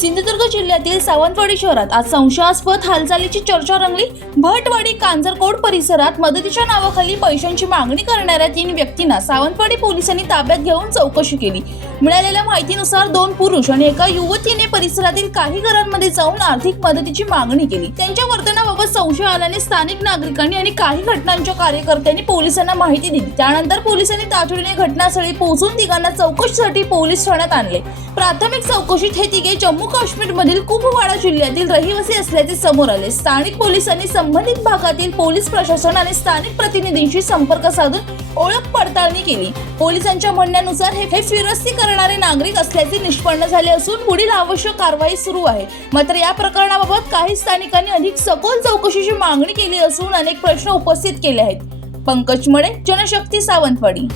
सिंधुदुर्ग जिल्ह्यातील सावंतवाडी शहरात आज संशयास्पद हालचालीची चर्चा रंगली। भटवाडी कांजरकोड परिसरात मदतीच्या नावाखाली पैशांची मागणी करणाऱ्या 3 व्यक्तींना सावंतवाडी पोलिसांनी ताब्यात घेऊन चौकशी केली। मिळालेल्या माहितीनुसार 2 पुरुष आणि एका युवतीने परिसरातील काही घरांमध्ये जाऊन आर्थिक मदतीची मागणी केली। त्यांच्या वर्तनाबाबत संशय आल्याने स्थानिक नागरिकांनी आणि काही घटनांच्या कार्यकर्त्यांनी पोलिसांना माहिती दिली। त्यानंतर पोलिसांनी तातडीने घटनास्थळी पोहोचून तिघांना चौकशीसाठी पोलीस ठाण्यात आणले। प्राथमिक चौकशीत हे तिघे जम्मू काश्मीर मधील कुपवाडा जिल्ह्यातील रहिवासी असल्याचे समोर आले। स्थानिक पोलिसांनी संबंधित भागातील पोलीस प्रशासन आणि स्थानिक प्रतिनिधींशी संपर्क साधून ओळख पडताळणी केली। पोलिसांच्या म्हणण्यानुसार हे फिरस्ती करणारे नागरिक असल्याचे निष्पन्न झाले असून पुढील आवश्यक कारवाई सुरू आहे। मात्र या प्रकरणाबाबत काही स्थानिकांनी अधिक सखोल चौकशीची मागणी केली असून अनेक प्रश्न उपस्थित केले आहेत। पंकज मडे, जनशक्ती, सावंतवाडी।